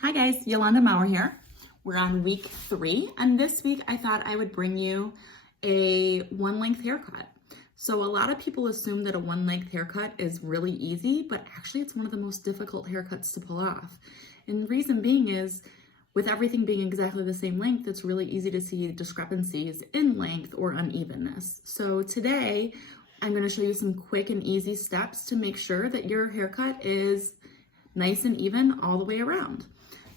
Hi guys, Yolanda Maurer here. We're on week 3, and this week I thought I would bring you a one-length haircut. So a lot of people assume that a one-length haircut is really easy, but actually it's one of the most difficult haircuts to pull off. And the reason being is, with everything being exactly the same length, it's really easy to see discrepancies in length or unevenness. So today, I'm going to show you some quick and easy steps to make sure that your haircut is nice and even all the way around.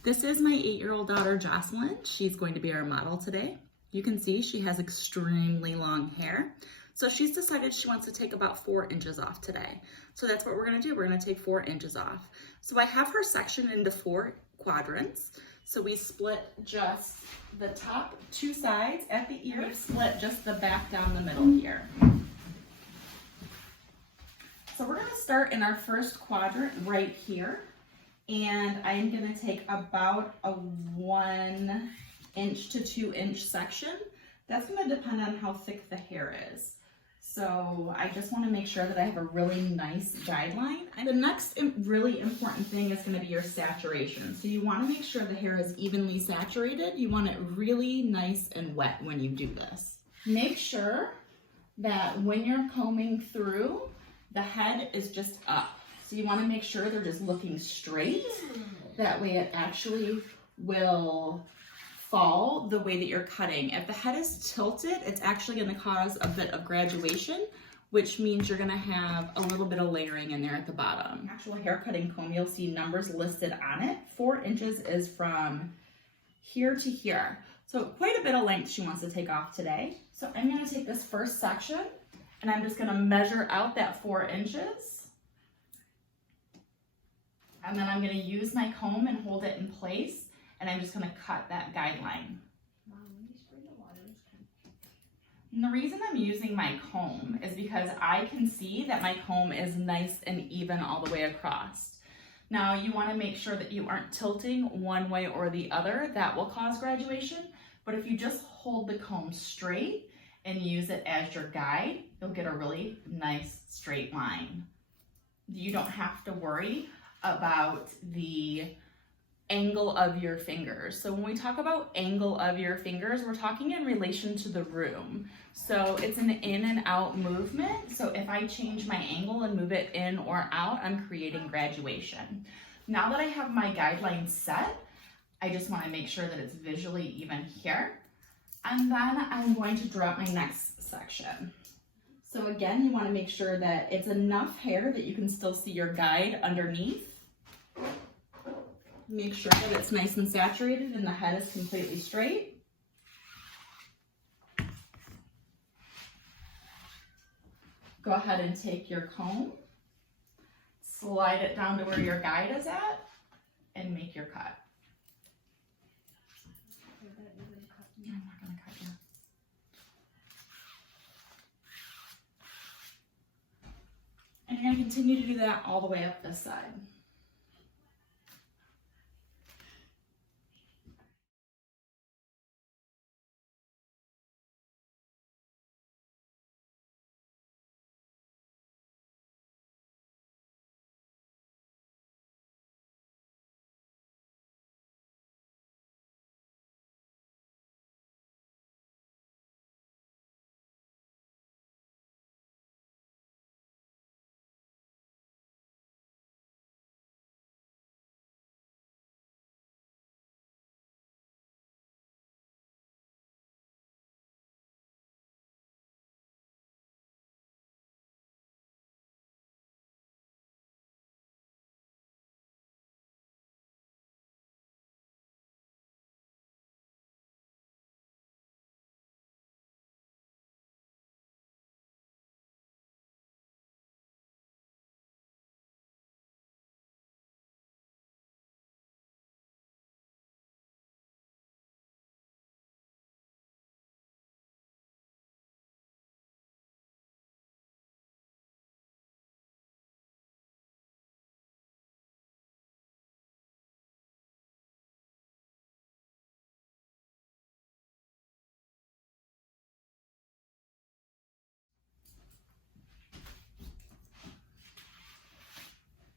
This is my 8-year-old daughter, Jocelyn. She's going to be our model today. You can see she has extremely long hair. So she's decided she wants to take about 4 inches off today. So that's what we're gonna do. We're gonna take 4 inches off. So I have her sectioned into 4 quadrants. So we split just the top 2 sides at the ear. We split just the back down the middle here. So we're gonna start in our first quadrant right here. And I'm gonna take about a 1 inch to 2 inch section. That's gonna depend on how thick the hair is. So I just wanna make sure that I have a really nice guideline. And the next really important thing is gonna be your saturation. So you wanna make sure the hair is evenly saturated. You want it really nice and wet when you do this. Make sure that when you're combing through, the head is just up. So you want to make sure they're just looking straight. That way it actually will fall the way that you're cutting. If the head is tilted, it's actually going to cause a bit of graduation, which means you're going to have a little bit of layering in there at the bottom. Actual hair cutting comb, you'll see numbers listed on it. 4 inches is from here to here. So quite a bit of length she wants to take off today. So I'm going to take this first section and I'm just going to measure out that 4 inches. And then I'm going to use my comb and hold it in place, and I'm just going to cut that guideline. And the reason I'm using my comb is because I can see that my comb is nice and even all the way across. Now you want to make sure that you aren't tilting one way or the other. That will cause graduation. But if you just hold the comb straight and use it as your guide, you'll get a really nice straight line. You don't have to worry about the angle of your fingers. So when we talk about angle of your fingers, we're talking in relation to the room. So it's an in and out movement. So if I change my angle and move it in or out, I'm creating graduation. Now that I have my guidelines set, I just want to make sure that it's visually even here. And then I'm going to draw up my next section. So again, you want to make sure that it's enough hair that you can still see your guide underneath. Make sure that it's nice and saturated and the head is completely straight. Go ahead and take your comb, slide it down to where your guide is at, and make your cut. I'm not going to cut you. And you're going to continue to do that all the way up this side.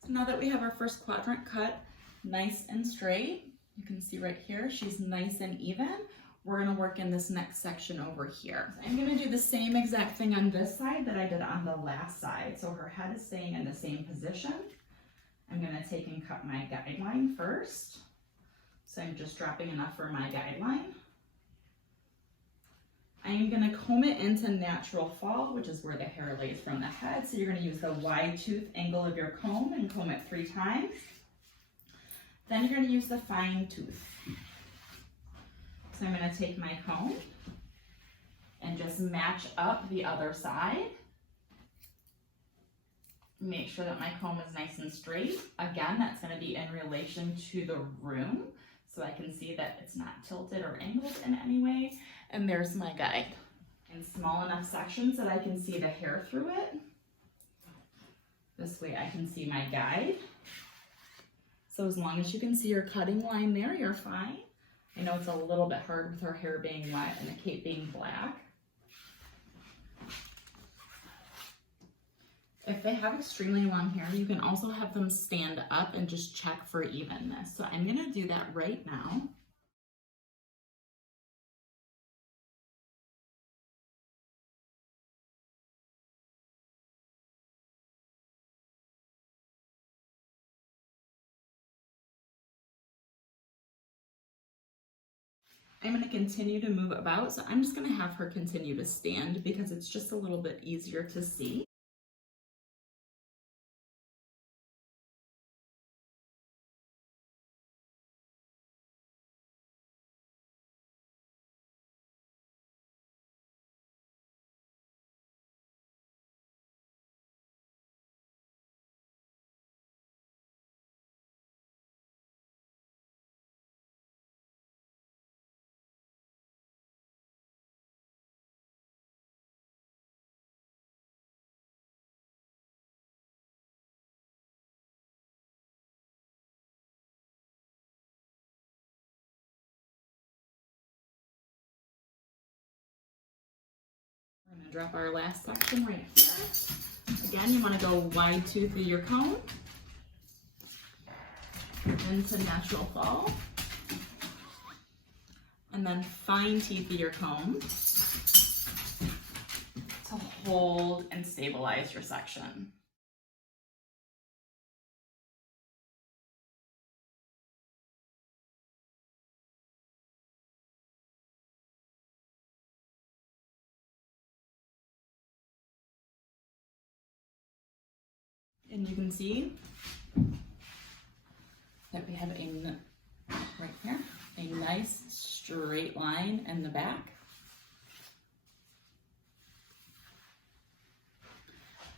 So now that we have our first quadrant cut nice and straight, You can see right here, she's nice and even. We're gonna work in this next section over here. I'm gonna do the same exact thing on this side that I did on the last side. So her head is staying in the same position. I'm gonna take and cut my guideline first. So I'm just dropping enough for my guideline. I am gonna comb it into natural fall, which is where the hair lays from the head. So you're gonna use the wide tooth angle of your comb and comb it 3 times. Then you're gonna use the fine tooth. So I'm gonna take my comb and just match up the other side. Make sure that my comb is nice and straight. Again, that's gonna be in relation to the room, so I can see that it's not tilted or angled in any way. And there's my guide. In small enough sections that I can see the hair through it. This way I can see my guide. So as long as you can see your cutting line there, you're fine. I know it's a little bit hard with her hair being wet and the cape being black. If they have extremely long hair, you can also have them stand up and just check for evenness. So I'm gonna do that right now. I'm going to continue to move about, so I'm just going to have her continue to stand because it's just a little bit easier to see. We're going to drop our last section right here. Again, you want to go wide tooth of your comb into natural fall, and then fine teeth of your comb to hold and stabilize your section. And you can see that we have a, right here, a nice straight line in the back.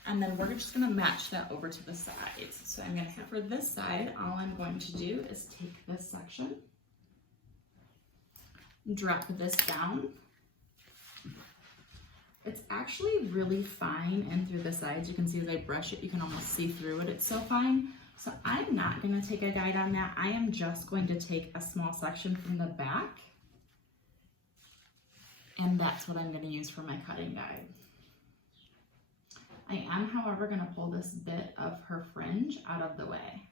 And then we're just gonna match that over to the sides. So I'm gonna have for this side, all I'm going to do is take this section, drop this down. It's actually really fine and through the sides. You can see as I brush it, you can almost see through it. It's so fine. So I'm not gonna take a guide on that. I am just going to take a small section from the back, and that's what I'm gonna use for my cutting guide. I am, however, gonna pull this bit of her fringe out of the way.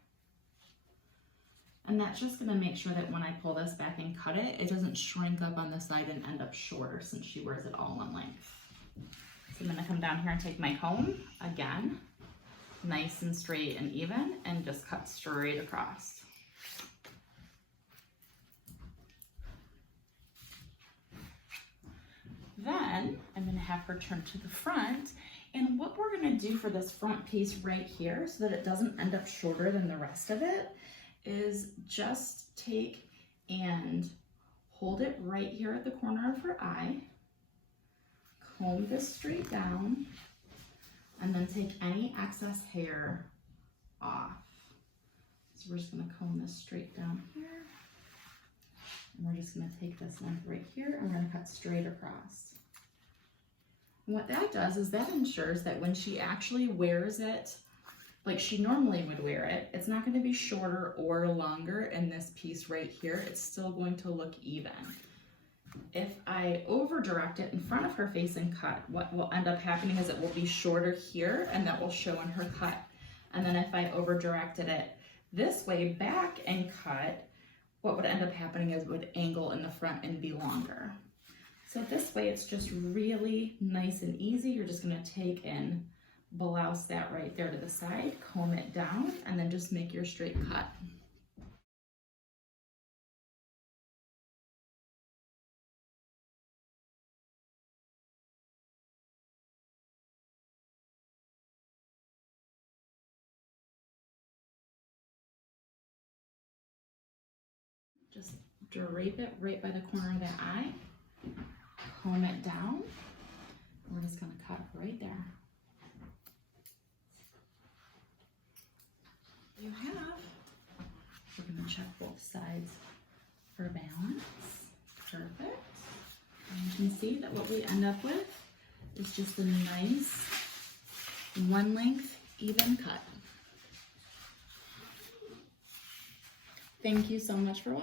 And that's just gonna make sure that when I pull this back and cut it, it doesn't shrink up on the side and end up shorter since she wears it all in length. So I'm gonna come down here and take my comb, again, nice and straight and even, and just cut straight across. Then I'm gonna have her turn to the front, and what we're gonna do for this front piece right here so that it doesn't end up shorter than the rest of it is just take and hold it right here at the corner of her eye, comb this straight down, and then take any excess hair off. So we're just gonna comb this straight down here, and we're just gonna take this length right here, and we're gonna cut straight across. And what that does is that ensures that when she actually wears it like she normally would wear it, it's not gonna be shorter or longer in this piece right here. It's still going to look even. If I over direct it in front of her face and cut, what will end up happening is it will be shorter here, and that will show in her cut. And then if I over directed it this way back and cut, what would end up happening is it would angle in the front and be longer. So this way it's just really nice and easy. You're just gonna take and blouse that right there to the side, comb it down, and then just make your straight cut. Just drape it right by the corner of that eye, comb it down. We're just gonna cut right there. You have. We're gonna check both sides for balance. Perfect. And you can see that what we end up with is just a nice one length even cut. Thank you so much for watching.